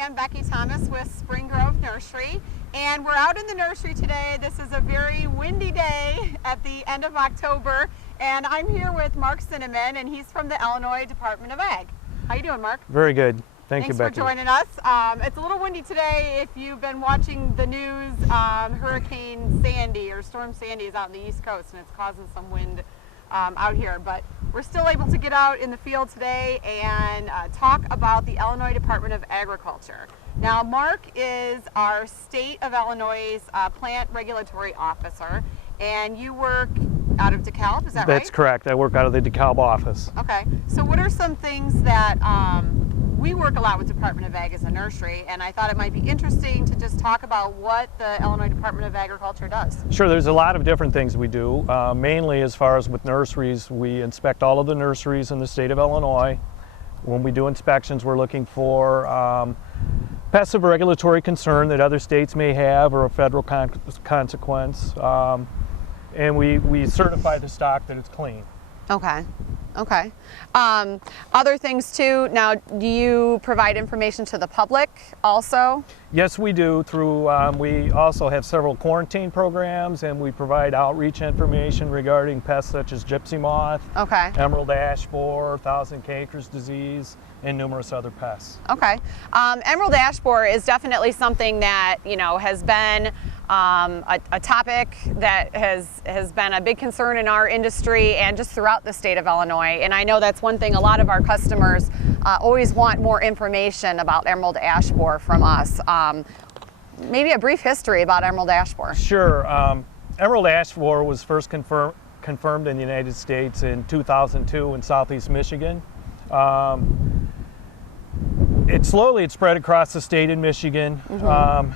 Hi, I'm Becky Thomas with Spring Grove Nursery, and we're out in the nursery today. This is a very windy day at the end of October, and I'm here with Mark Cinnamon, and he's from the Illinois Department of Ag. How you doing, Mark? Very good. Thanks you, Becky. Thanks for joining us. It's a little windy today. If you've been watching the news, Hurricane Sandy or Storm Sandy is out on the East Coast, and it's causing some wind out here, but we're still able to get out in the field today and talk about the Illinois Department of Agriculture. Now, Mark is our state of Illinois' plant regulatory officer, and you work out of DeKalb, is that right? That's correct. I work out of the DeKalb office. Okay. So what are some things that we work a lot with Department of Ag as a nursery, and I thought it might be interesting to just talk about what the Illinois Department of Agriculture does. Sure, there's a lot of different things we do. Mainly as far as with nurseries, we inspect all of the nurseries in the state of Illinois. When we do inspections, we're looking for pests of regulatory concern that other states may have or a federal consequence. And we certify the stock that it's clean. Okay. Okay. Other things too. Now, do you provide information to the public also? Yes, we do. We also have several quarantine programs, and we provide outreach information regarding pests such as gypsy moth, okay, emerald ash borer, thousand cankers disease, and numerous other pests. Okay. Emerald ash borer is definitely something that, you know, has been a topic that has been a big concern in our industry and just throughout the state of Illinois. And I know that's one thing a lot of our customers always want more information about emerald ash borer from us. Maybe a brief history about emerald ash borer. Sure. Emerald ash borer was first confirmed in the United States in 2002 in southeast Michigan. It slowly spread across the state in Michigan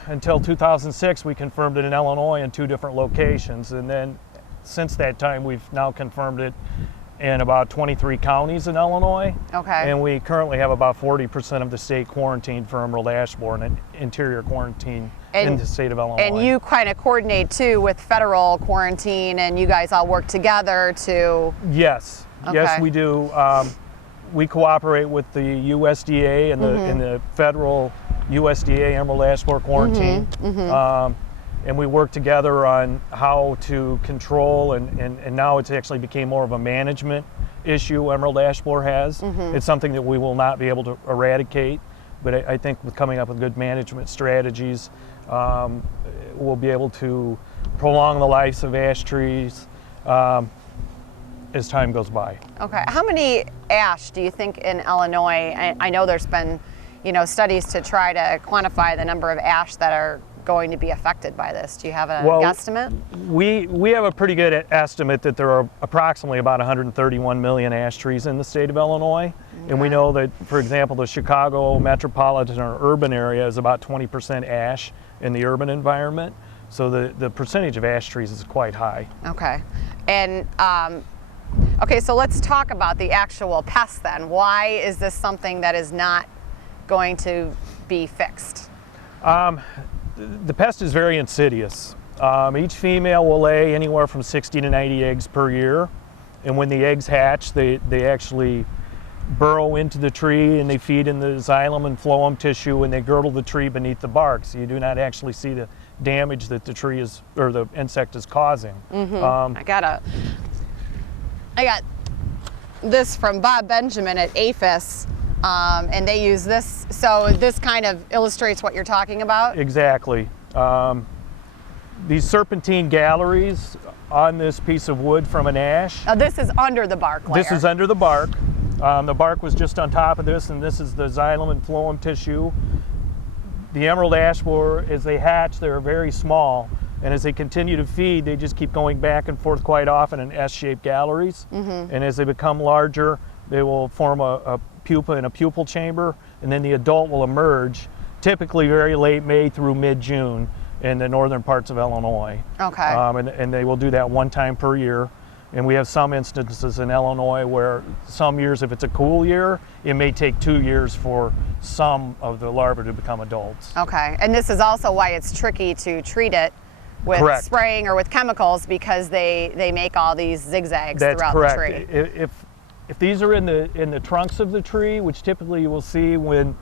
until 2006. We confirmed it in Illinois in 2 different locations, and then since that time we've now confirmed it in about 23 counties in Illinois. Okay. And we currently have about 40% of the state quarantined for emerald ash borer and interior quarantine in the state of Illinois. And you kind of coordinate too with federal quarantine, and you guys all work together to... Yes. Okay. Yes, we do. We cooperate with the USDA and the federal USDA emerald ash borer quarantine, and we work together on how to control, and now it's actually became more of a management issue emerald ash borer has. It's something that we will not be able to eradicate, but I think with coming up with good management strategies, we'll be able to prolong the lives of ash trees as time goes by. Okay. How many ash do you think in Illinois? I know there's been, you know, studies to try to quantify the number of ash that are going to be affected by this. Do you have a guesstimate? We have a pretty good estimate that there are approximately about 131 million ash trees in the state of Illinois. Okay. And we know that, for example, the Chicago metropolitan or urban area is about 20% ash in the urban environment. So the percentage of ash trees is quite high. Okay. And okay, so let's talk about the actual pest then. Why is this something that is not going to be fixed? The pest is very insidious. Each female will lay anywhere from 60 to 90 eggs per year, and when the eggs hatch, they actually burrow into the tree and they feed in the xylem and phloem tissue, and they girdle the tree beneath the bark, so you do not actually see the damage that the tree is, or the insect is causing. I got this from Bob Benjamin at APHIS, and they use this, so this kind of illustrates what you're talking about? Exactly. These serpentine galleries on this piece of wood from an ash. Now this is under the bark layer. This is under the bark. The bark was just on top of this, and this is the xylem and phloem tissue. The emerald ash borer, as they hatch, they're very small. And as they continue to feed, they just keep going back and forth quite often in S-shaped galleries. And as they become larger, they will form a pupa in a pupal chamber, and then the adult will emerge, typically very late May through mid-June in the northern parts of Illinois. Okay. And they will do that 1 time per year. And we have some instances in Illinois where some years, if it's a cool year, it may take 2 years for some of the larvae to become adults. Okay. And this is also why it's tricky to treat it with correct. Spraying or with chemicals, because they make all these zigzags That's throughout correct. the tree. If these are in the trunks of the tree, which typically you will see when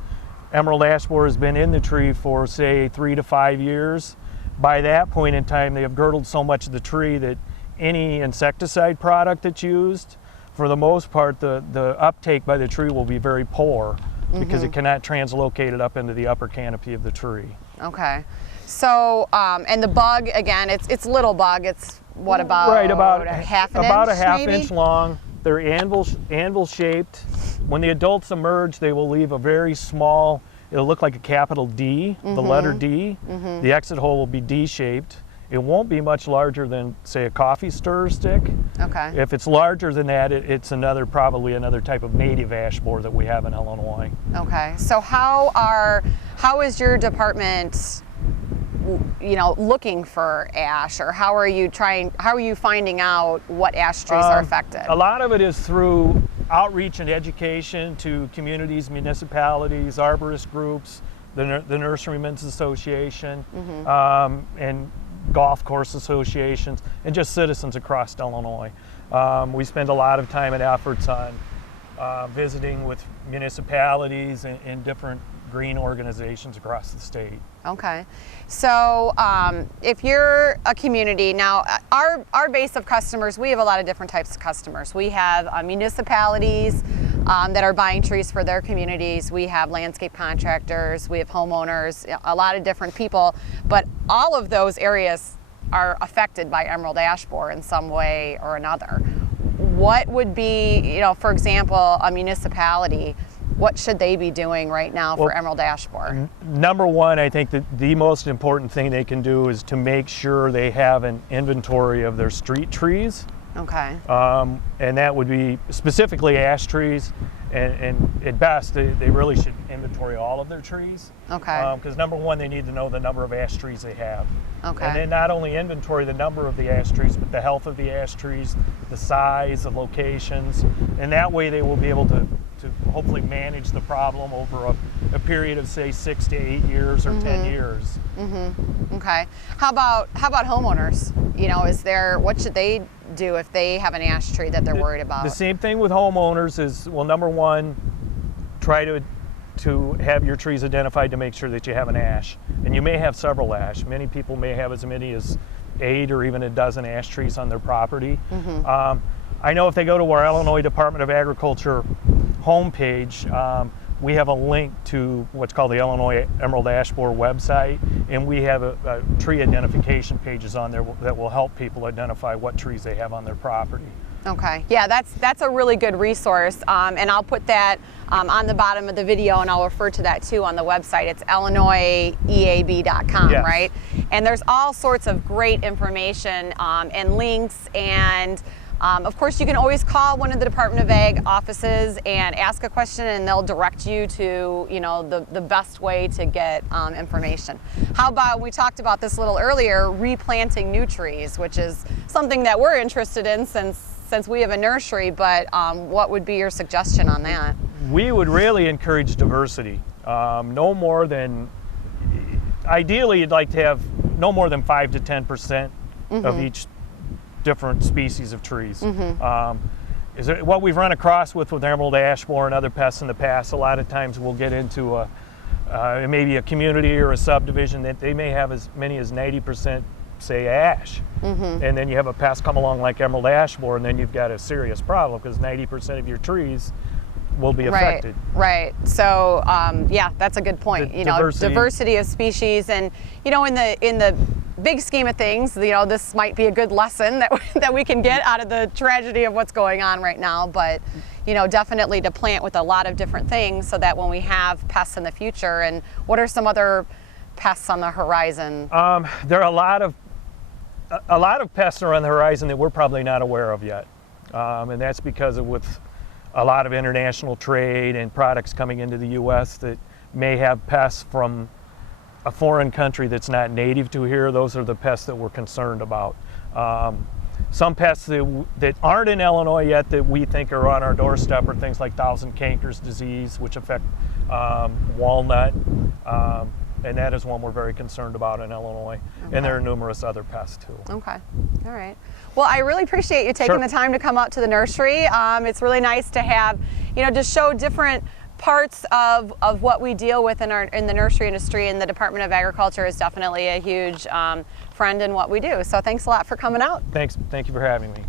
emerald ash borer has been in the tree for, say, 3 to 5 years, by that point in time, they have girdled so much of the tree that any insecticide product that's used, for the most part, the uptake by the tree will be very poor because it cannot translocate it up into the upper canopy of the tree. Okay. So, and the bug, again, it's little bug. It's what, about, right, about a half an about inch, a half maybe? inch long. They're anvil shaped. When the adults emerge, they will leave a very small, it'll look like a capital D, the letter D. The exit hole will be D-shaped. It won't be much larger than, say, a coffee stirrer stick. Okay. If it's larger than that, it's probably another type of native ash borer that we have in Illinois. Okay. So how is your department, looking for ash, or how are you finding out what ash trees are affected? A lot of it is through outreach and education to communities, municipalities, arborist groups, the Nurserymen's Association, and golf course associations, and just citizens across Illinois. We spend a lot of time and efforts on visiting with municipalities and different green organizations across the state. Okay. So if you're a community, now our base of customers, we have a lot of different types of customers. We have municipalities that are buying trees for their communities. We have landscape contractors, we have homeowners, a lot of different people, but all of those areas are affected by emerald ash borer in some way or another. What would be, for example, a municipality, what should they be doing right now for emerald ash borer? Number one, I think that the most important thing they can do is to make sure they have an inventory of their street trees. Okay. And that would be specifically ash trees, and at best, they really should inventory all of their trees. Okay. Because number one, they need to know the number of ash trees they have. Okay. And then not only inventory the number of the ash trees, but the health of the ash trees, the size, the locations, and that way they will be able to hopefully manage the problem over a period of, say, 6 to 8 years or 10 years. Okay. How about homeowners? What should they do if they have an ash tree that they're worried about? The same thing with homeowners is, well, number one, try to have your trees identified to make sure that you have an ash. And you may have several ash. Many people may have as many as 8 or even a dozen ash trees on their property. I know if they go to our Illinois Department of Agriculture homepage, we have a link to what's called the Illinois Emerald Ash Borer website, and we have a tree identification pages on there that will help people identify what trees they have on their property. Okay, yeah, that's a really good resource, and I'll put that on the bottom of the video, and I'll refer to that too on the website. It's illinoiseab.com, Yes. right? And there's all sorts of great information and links, and of course, you can always call one of the Department of Ag offices and ask a question, and they'll direct you to, the best way to get information. How about, we talked about this a little earlier, replanting new trees, which is something that we're interested in since we have a nursery, but what would be your suggestion on that? We would really encourage diversity. No more than, ideally you'd like to have no more than 5 to 10% of each different species of trees. What we've run across with emerald ash borer and other pests in the past, a lot of times we'll get into maybe a community or a subdivision that they may have as many as 90% say ash, and then you have a pest come along like emerald ash borer, and then you've got a serious problem because 90% of your trees will be affected. Right. So yeah, that's a good point. Diversity of species, and in the big scheme of things, this might be a good lesson that we can get out of the tragedy of what's going on right now. But definitely to plant with a lot of different things so that when we have pests in the future, and what are some other pests on the horizon? There are a lot of pests are on the horizon that we're probably not aware of yet, and that's because with a lot of international trade and products coming into the U.S. that may have pests from a foreign country that's not native to here. Those are the pests that we're concerned about. Some pests that aren't in Illinois yet that we think are on our doorstep are things like thousand cankers disease, which affect walnut, and that is one we're very concerned about in Illinois. Okay. And there are numerous other pests too. Okay, all right. Well, I really appreciate you taking the time to come out to the nursery. It's really nice to have, to show different parts of what we deal with in the nursery industry, and the Department of Agriculture is definitely a huge friend in what we do. So thanks a lot for coming out. Thank you for having me.